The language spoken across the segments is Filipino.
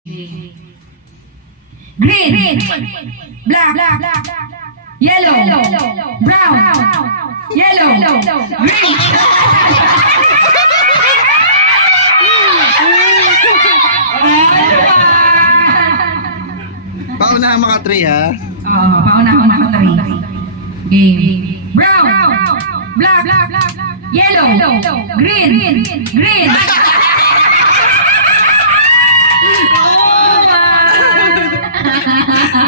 Green, black, yellow, brown, yellow, green. Paunahan maka 3 ha. Oo, pauna-una ka tari. Game. Brown, black, yellow, green.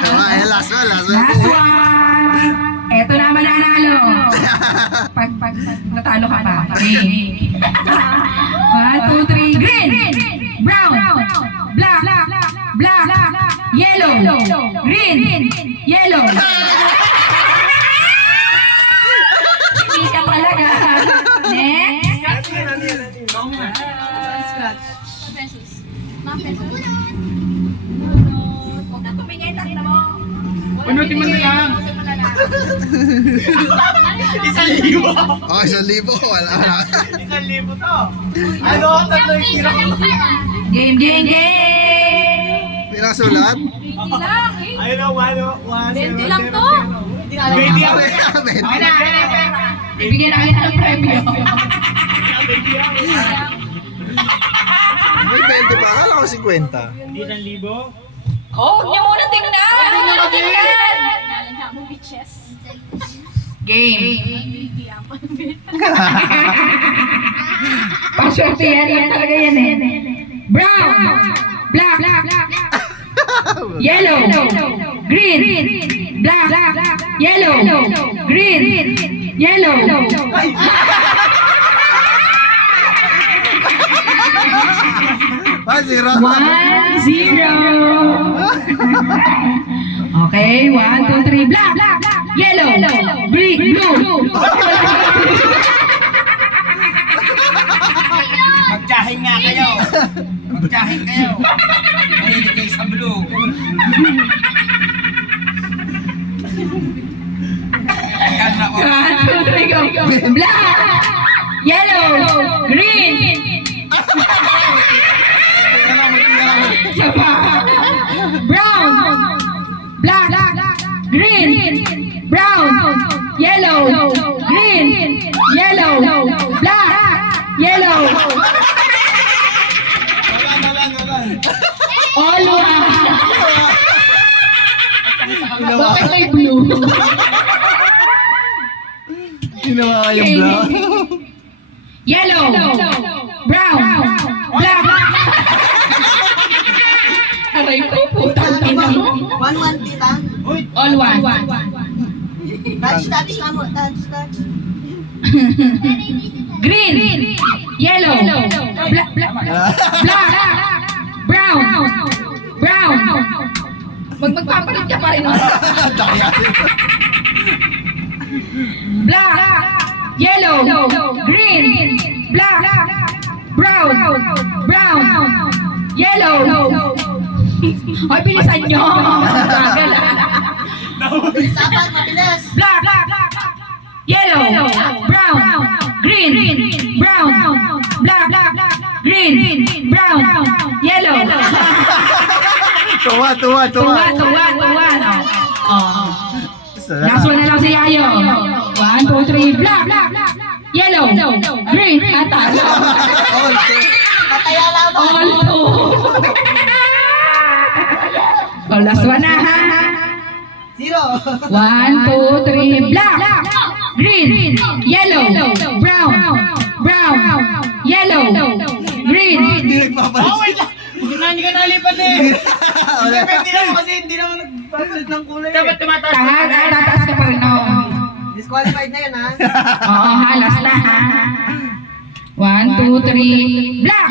Okay, last one. Last one. Eto na mananalo. Pag natalo ka pa. Okay. 1, 2, 3. Green, brown, black, yellow, green, yellow. Hindi ka talaga. Next. Unutin mo na lang. 1,000. Okay, 1,000. Wala na. 1,000 to. Ano? Tatlo yung tira ko. Game. Pinakasulat? Ayun o, 20 lang to. 20 ako. Bibigyan na kita ng premyo. May 20 pa. Akala ko 50. 1,000? Oh, huwag niyo muna tingnan. Game. Paswerte yan talaga yan eh. Brown, black, yellow, green, black, yellow, green, yellow. Ah, 0. 1-0. Okay, 1, 2, 3. Black, yellow, green, blue. Magtsahin nga kayo. Magtsahin kayo. Mahilig kayo sa blue. Ganda ko. 1, 2, 3, go. Black, yellow, green. Brown, black, green, brown, yellow, green, yellow, black, yellow. All one. Bakit may blue? Ginawa kayong black. Yellow, brown, black. Aray ko, putang ina mo. 1-1 tita. All one. Touch nga mo. Touch. Green, yellow, black, brown. Magpapalit ka pa rin. Black, yellow, green, black, brown, yellow. Hoy, bilisan nyo. Sapat, mabilis. Black, yellow, brown, green, brown, black, green, brown, yellow. Tuwa. Tuwa. Oh. Last one na lang si Yayo. 1, 2, 3. Black, yellow, green, atalo. Kataya lang ba? All two. Oh, last one na ha. 0. 1, 2, 3. Black, green, yellow, brown, yellow, green. Hindi nagpapalit. Wait lang. Hindi ka nalipat eh. Hindi pwede naman kasi hindi naman nagpapalit ng kulay. Dapat tumataas. Tataas ka pa rin ako. Disqualified na yun ha. Oo, halas na ha. 1, 2, 3. Black,